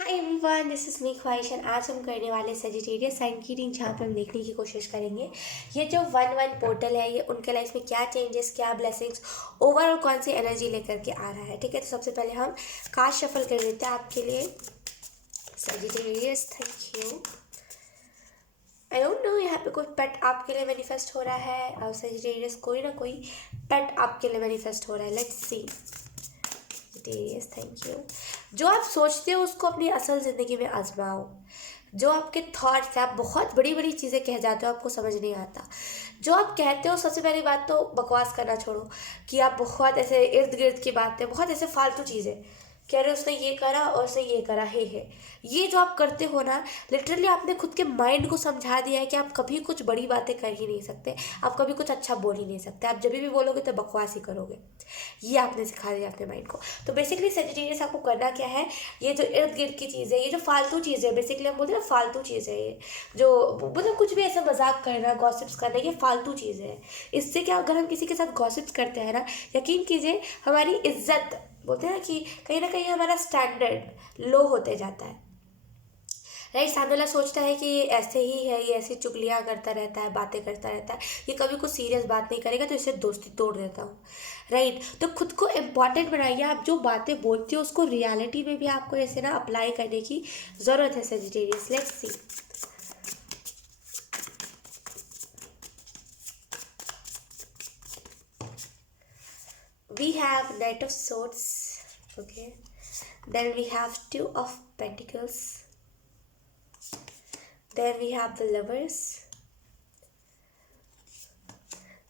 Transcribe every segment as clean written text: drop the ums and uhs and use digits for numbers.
Hi everyone, this is me ख्वाहिश and आज हम करने वाले सेजिटेरियस साइन की रीडिंग जहाँ पे हम देखने की कोशिश करेंगे ये जो 1-1 पोर्टल है ये उनके लाइफ में क्या चेंजेस, क्या ब्लेसिंग्स, ओवरऑल कौन सी एनर्जी लेकर के आ रहा है। ठीक है, तो सबसे पहले हम कार्ड शफल कर देते हैं आपके लिए। Sagittarius, thank you. I don't know यहाँ पे कोई पेट आपके लिए मैनिफेस्ट हो रहा है और सेजिटेरियस कोई ना कोई पेट आपके लिए मैनिफेस्ट हो रहा है। Let's see. Sagittarius, thank you. जो आप सोचते हो उसको अपनी असल ज़िंदगी में आजमाओ। जो आपके थॉट्स हैं, आप बहुत बड़ी बड़ी चीज़ें कह जाते हो, आपको समझ नहीं आता। जो आप कहते हो, सबसे पहली बात तो बकवास करना छोड़ो कि आप बहुत ऐसे इर्द गिर्द की बातें, बहुत ऐसे फालतू चीज़ें कह रहे हो, उसने ये करा और उसने ये करा, हे ये जो आप करते हो ना, लिटरली आपने खुद के माइंड को समझा दिया है कि आप कभी कुछ बड़ी बातें कर ही नहीं सकते, आप कभी कुछ अच्छा बोल ही नहीं सकते। आप जब भी बोलोगे तो बकवास ही करोगे। ये आपने सिखा दिया अपने माइंड को। तो बेसिकली सेजिटेरियस आपको करना क्या है, ये जो इर्द गिर्द की चीज़ें, ये जो फालतू चीज़ें है, बेसिकली हम बोलते हैं ना फालतू चीज़ें, ये जो मतलब कुछ भी ऐसा मजाक करना, गॉसिप्स करना, ये फालतू चीज़ें हैं। इससे क्या, अगर हम किसी के साथ गॉसिप्स करते हैं ना, यकीन कीजिए हमारी इज्जत, बोलते हैं ना कहीं हमारा स्टैंडर्ड लो होते जाता है। राइट, सामने वाला सोचता है कि ये ऐसे ही है, ये ऐसी चुगलियाँ करता रहता है, बातें करता रहता है, ये कभी कुछ सीरियस बात नहीं करेगा, तो इससे दोस्ती तोड़ देता हूँ। राइट, तो खुद को इम्पॉर्टेंट बनाइए। आप जो बातें बोलते हो उसको रियलिटी में भी आपको ऐसे ना अप्लाई करने की ज़रूरत है। Sagittarius, let's see. We have Knight of Swords, okay. Then we have Two of Pentacles. Then we have the Lovers.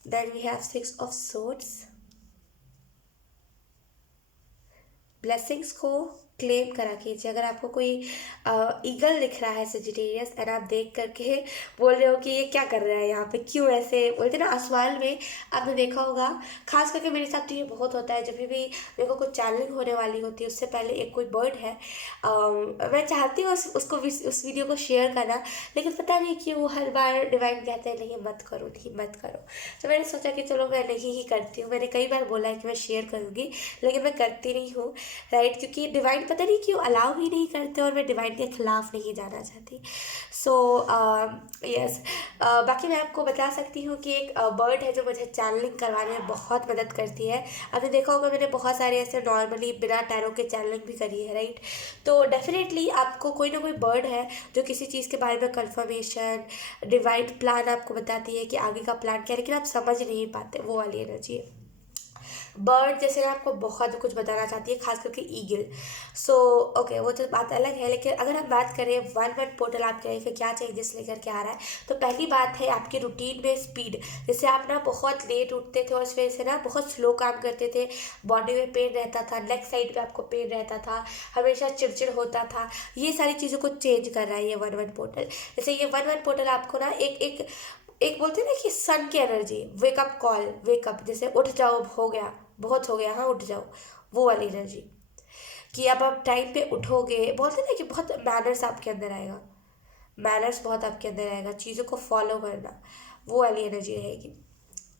Then we have Six of Swords. Blessings को क्लेम करा कीजिए। अगर आपको कोई ईगल दिख रहा है सेजिटेरियस, एंड आप देख करके बोल रहे हो कि ये क्या कर रहा है यहाँ पे, क्यों ऐसे बोलते ना आसमान में, आपने देखा होगा, खास करके मेरे साथ तो ये बहुत होता है, जब भी मेरे को कुछ चैलेंजिंग होने वाली होती है उससे पहले एक कोई बर्ड है, मैं चाहती हूँ उसको भी उस वीडियो को शेयर करना, लेकिन पता नहीं कि वो हर बार डिवाइन कहते हैं नहीं मत करो, नहीं मत करो। तो मैंने सोचा कि चलो मैं नहीं ही करती हूँ। मैंने कई बार बोला है कि मैं शेयर करूँगी, लेकिन मैं करती नहीं हूँ। राइट, क्योंकि डिवाइन पता नहीं क्यों अलाउ ही नहीं करते, और मैं डिवाइन के खिलाफ नहीं जाना चाहती। सो यस, बाकी मैं आपको बता सकती हूँ कि एक बर्ड है जो मुझे चैनलिंग करवाने में बहुत मदद करती है। आपने देखा होगा मैंने बहुत सारे ऐसे नॉर्मली बिना टैरो के चैनलिंग भी करी है। राइट, तो डेफिनेटली आपको कोई ना कोई बर्ड है जो किसी चीज़ के बारे में कंफर्मेशन, डिवाइन प्लान आपको बताती है कि आगे का प्लान क्या है, लेकिन आप समझ नहीं पाते, वो वाली एनर्जी है। बर्ड जैसे ना आपको बहुत कुछ बताना चाहती है, खास करके ईगल। सो ओके, वो तो बात अलग है, लेकिन अगर हम बात करें 1-1 पोर्टल आपके लाइफ में क्या चेंजेस लेकर के आ रहा है, तो पहली बात है आपके रूटीन में स्पीड। जैसे आप ना बहुत लेट उठते थे और इस वजह से ना बहुत स्लो काम करते थे, बॉडी में पेन रहता था, नेक साइड पे आपको पेन रहता था, हमेशा चिड़चिड़ होता था, ये सारी चीज़ों को चेंज कर रहा है ये 1-1 पोर्टल। जैसे ये 1-1 पोर्टल आपको ना एक एक एक बोलते हैं ना कि सन की एनर्जी, वेकअप कॉल, वेकअप, जैसे उठ जाओ, अब हो गया, बहुत हो गया, हाँ उठ जाओ, वो वाली एनर्जी कि अब आप टाइम पे उठोगे। बोलते हैं ना कि बहुत मैनर्स आपके अंदर आएगा, मैनर्स बहुत आपके अंदर आएगा, चीज़ों को फॉलो करना, वो वाली एनर्जी रहेगी।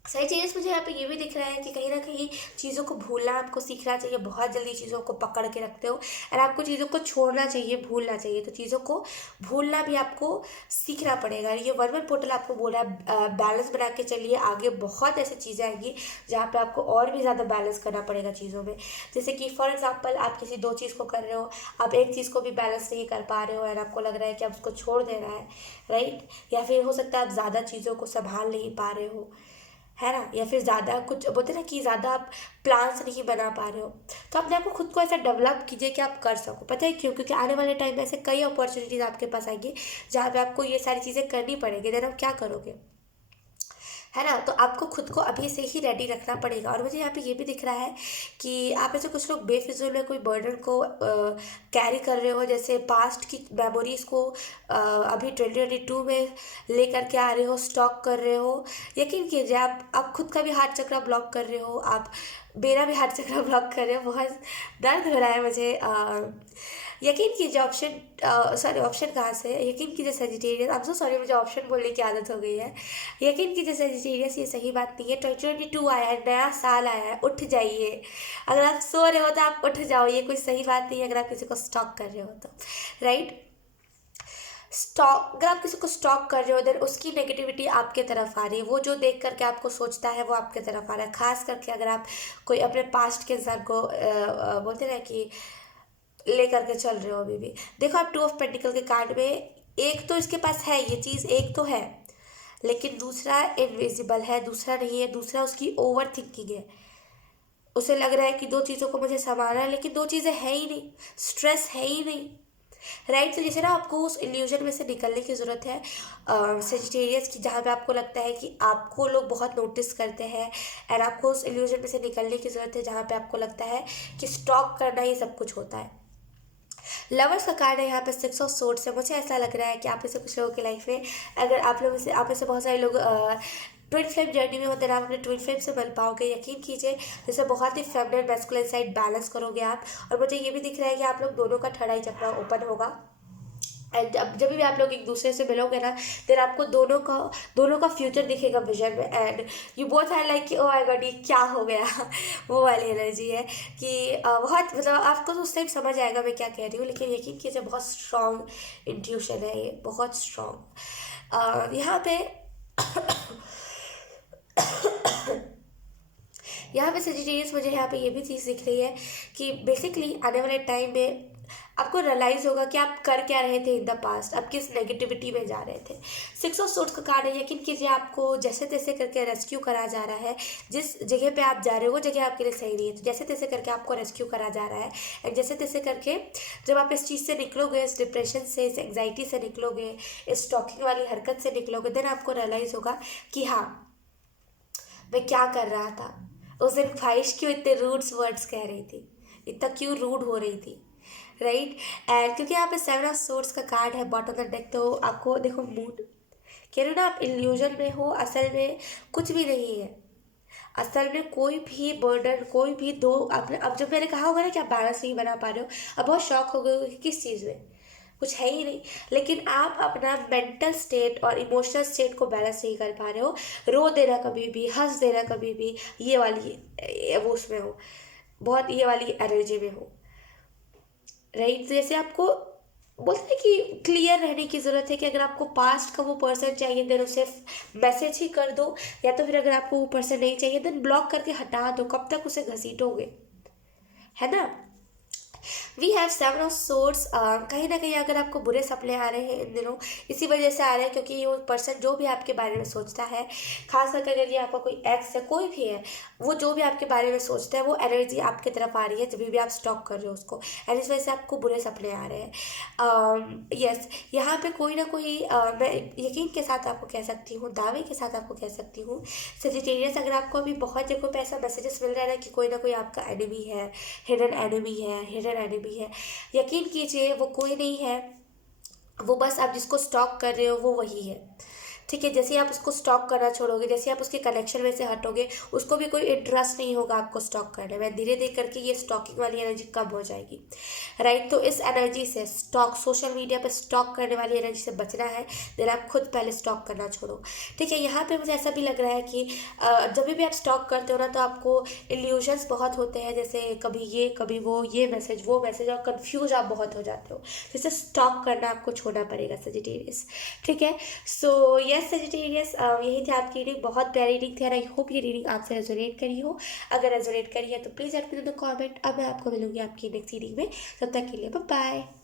सही चीज़ मुझे यहाँ पे ये भी दिख रहा है कि कहीं ना कहीं चीज़ों को भूलना आपको सीखना चाहिए। बहुत जल्दी चीज़ों को पकड़ के रखते हो, और आपको चीज़ों को छोड़ना चाहिए, भूलना चाहिए। तो चीज़ों को भूलना भी आपको सीखना पड़ेगा। ये 1-1 पोर्टल आपको बोल रहा है बैलेंस बना के चलिए, आगे बहुत ऐसी चीज़ें आएंगी जहाँ पे आपको और भी ज़्यादा बैलेंस करना पड़ेगा चीज़ों में। जैसे कि फॉर एग्जाम्पल आप किसी दो चीज़ को कर रहे हो, आप एक चीज़ को भी बैलेंस नहीं कर पा रहे हो, और आपको लग रहा है कि आप उसको छोड़ देना है। राइट, या फिर हो सकता है आप ज़्यादा चीज़ों को संभाल नहीं पा रहे हो, है ना, या फिर ज़्यादा कुछ बोलते हैं ना कि ज़्यादा आप प्लान्स नहीं बना पा रहे हो। तो अपने आप को खुद को ऐसा डेवलप कीजिए कि आप कर सको। पता है क्यों? क्योंकि आने वाले टाइम में ऐसे कई अपॉर्चुनिटीज़ आपके पास आएंगी जहाँ पे आपको ये सारी चीज़ें करनी पड़ेगी। देन आप क्या करोगे, है ना। तो आपको खुद को अभी से ही रेडी रखना पड़ेगा। और मुझे यहाँ पे ये भी दिख रहा है कि आप ऐसे कुछ लोग बेफिजूल में कोई बर्डन को कैरी कर रहे हो, जैसे पास्ट की मेमोरीज को अभी 2022 में लेकर के आ रहे हो, स्टॉक कर रहे हो। यकीन कीजिए आप खुद का भी हार्ट चक्र ब्लॉक कर रहे हो, आप मेरा भी हार्ट चक्र ब्लॉक कर रहे हो। बहुत दर्द हो रहा है मुझे यकीन कीजिए ऑप्शन कहाँ से है? यकीन कीजिए Sagittarius, I am so sorry, मुझे ऑप्शन बोलने की आदत हो गई है। यकीन कीजिए सेजिटेरियस, ये सही बात नहीं है। 2022 आया है, नया साल आया है, उठ जाइए। अगर आप सो रहे हो तो आप उठ जाओ, ये कोई सही बात नहीं है अगर आप किसी को स्टॉक कर रहे हो तो, राइट। स्टॉक, अगर आप किसी को स्टॉक कर रहे हो देन उसकी नेगेटिविटी आपके तरफ आ रही है, वो जो देख करके आपको सोचता है वो आपके तरफ आ रहा है। खास करके अगर आप कोई अपने पास्ट के इंसान को बोलते हैं ना कि ले करके चल रहे हो अभी भी। देखो आप 2 ऑफ पेंटिकल के कार्ड में, एक तो इसके पास है ये चीज़, एक तो है, लेकिन दूसरा इनविजिबल है, दूसरा नहीं है। दूसरा उसकी ओवर थिंकिंग है, उसे लग रहा है कि 2 चीज़ों को मुझे संभालना है, लेकिन 2 चीज़ें है ही नहीं, स्ट्रेस है ही नहीं, राइट। तो जैसे ना आपको उस इल्यूजन में से निकलने की ज़रूरत है सेजिटेरियस की, जहाँ पे आपको लगता है कि आपको लोग बहुत नोटिस करते हैं, एंड आपको उस इल्यूजन में से निकलने की ज़रूरत है जहाँ पे आपको लगता है कि स्टॉक करना ये सब कुछ होता है। लवर्स का कार्ड है यहाँ पे 6 ऑफ सोर्ड्स है। मुझे ऐसा लग रहा है कि आप में से कुछ लोगों की लाइफ में, अगर आप में से बहुत सारे लोग ट्विन फ्लेम जर्नी में होते हैं, आप अपने ट्विन फ्लेम से मिल पाओगे। यकीन कीजिए जैसे बहुत ही फेमिनिन मैस्कुलिन साइड बैलेंस करोगे आप। और मुझे ये भी दिख रहा है कि आप लोग दोनों का थर्ड आई चक्रा ओपन होगा, एंड जब भी आप लोग एक दूसरे से मिलोगे ना, फिर आपको दोनों का फ्यूचर दिखेगा विजन में, and you both are like oh my God ये क्या हो गया वो वाली एनर्जी है कि बहुत, मतलब आपको तो उस टाइम समझ आएगा मैं क्या कह रही हूँ, लेकिन यकीन कीजिए बहुत स्ट्रॉन्ग इंट्यूशन है ये, बहुत स्ट्रॉन्ग। यहाँ पे यहाँ पे सजिटेरियस, मुझे यहाँ पे ये भी चीज़ दिख रही है कि बेसिकली आने वाले टाइम में आपको रियलाइज़ होगा कि आप कर क्या रहे थे इन द पास्ट, आप किस नेगेटिविटी में जा रहे थे। 6 ऑफ सोर्ड्स का कार्ड है। यकीन कीजिए आपको जैसे तैसे करके रेस्क्यू करा जा रहा है। जिस जगह पे आप जा रहे हो वो जगह आपके लिए सही नहीं है, तो जैसे तैसे करके आपको रेस्क्यू करा जा रहा है। एंड जैसे तैसे करके जब आप इस चीज़ से निकलोगे, इस डिप्रेशन से, इस एंग्जाइटी से निकलोगे, इस स्टॉकिंग वाली हरकत से निकलोगे, देन आपको रियलाइज़ होगा कि हाँ मैं क्या कर रहा था। उस दिन ख्वाहिश क्यों इतने रूड्स वर्ड्स कह रही थी, इतना क्यों रूड हो रही थी, राइट। एंड क्योंकि यहाँ पे 7 ऑफ सोर्ड्स का कार्ड है बॉटम ऑफ द डेक, तो आपको देखो मूड कह रहे हो ना, आप इल्यूजन में हो, असल में कुछ भी नहीं है। असल में कोई भी बर्डन, कोई भी दो, आपने अब जब मैंने कहा होगा ना कि आप बैलेंस नहीं बना पा रहे हो, अब बहुत शौक हो गए हो कि किस चीज़ में, कुछ है ही नहीं। लेकिन आप अपना मेंटल स्टेट और इमोशनल स्टेट को बैलेंस नहीं कर पा रहे हो। रो देना कभी भी, हंस देना कभी भी, ये वाली वो उसमें हो, बहुत ये वाली एनर्जी में हो, राइट। तो जैसे आपको बोलते हैं कि क्लियर रहने की ज़रूरत है कि अगर आपको पास्ट का वो पर्सन चाहिए देन उसे मैसेज ही कर दो, या तो फिर अगर आपको वो पर्सन नहीं चाहिए देन ब्लॉक करके हटा दो। कब तक उसे घसीटोगे, है ना। We have 7 of swords. कहीं ना कहीं अगर आपको बुरे सपने आ रहे हैं इन दिनों, इसी वजह से आ रहे हैं क्योंकि वो पर्सन जो भी आपके बारे में सोचता है, खास करके अगर ये आपका कोई एक्स है, कोई भी है, वो जो भी आपके बारे में सोचता है वो एनर्जी आपकी तरफ आ रही है जब भी आप स्टॉक कर रहे हो उसको, एंड इस वजह से आपको बुरे सपने आ रहे हैं। यस, यहाँ पे कोई ना कोई मैं यकीन के साथ आपको कह सकती हूँ, दावे के साथ आपको कह सकती हूँ सजिटेरियस, अगर आपको अभी बहुत जगह पे ऐसा मैसेजेस मिल रहा है ना कि कोई ना कोई आपका एनिमी है, हिडन एनिमी है, हिडन एनिमी है, यकीन कीजिए वो कोई नहीं है, वो बस आप जिसको स्टॉक कर रहे हो वो वही है, ठीक है। जैसे आप उसको स्टॉक करना छोड़ोगे, जैसे आप उसके कनेक्शन में से हटोगे, उसको भी कोई इंटरेस्ट नहीं होगा आपको स्टॉक करने में। धीरे धीरे करके ये स्टॉकिंग वाली एनर्जी कम हो जाएगी, राइट। तो इस एनर्जी से, स्टॉक सोशल मीडिया पे स्टॉक करने वाली एनर्जी से बचना है, देन आप खुद पहले स्टॉक करना छोड़ो, ठीक है। यहाँ पे मुझे ऐसा भी लग रहा है कि जब भी आप स्टॉक करते हो ना तो आपको इल्यूजन्स बहुत होते हैं, जैसे कभी ये कभी वो, ये मैसेज वो मैसेज, और कन्फ्यूज आप बहुत हो जाते हो, जैसे स्टॉक करना आपको छोड़ना पड़ेगा सजिटेरियस, ठीक है। सो यस सजिटेरियस, यही थी आपकी रीडिंग, बहुत प्यारी रीडिंग थी, आई होप ये रीडिंग आपसे रेजोनेट करी हो। अगर रेजोनेट करी है तो please let me know in the comment. अब मैं आपको मिलूंगी आपकी नेक्स्ट रीडिंग में, तब तक के लिए बाय बाय।